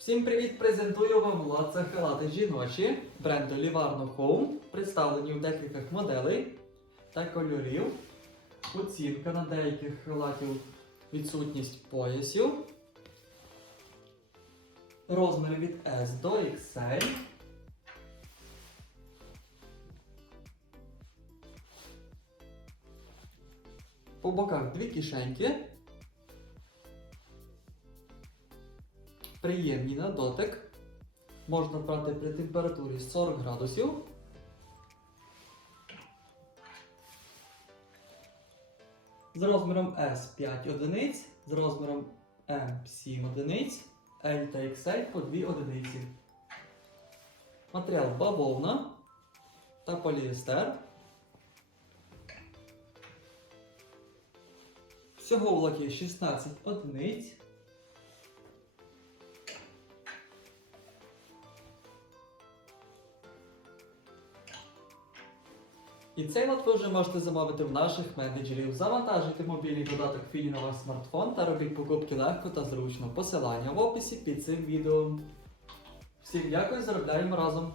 Всім привіт! Презентую вам лаца халати жіночі бренду Livarno Home, представлені в декількох моделей та кольорів. Оцінка на деяких халатів відсутність поясів. Розміри від S до XL. По боках дві кишеньки. Приємні на дотик. Можна брати при температурі 40 градусів. З розміром S 5 одиниць, з розміром M 7 одиниць, L та XL по 2 одиниці. Матеріал бавовна та поліестер. Всього в лоті 16 одиниць. І цей лот ви вже можете замовити в наших менеджерів. Завантажуйте мобільний додаток Філі на ваш смартфон та робіть покупки легко та зручно. Посилання в описі під цим відео. Всім дякую, заробляємо разом!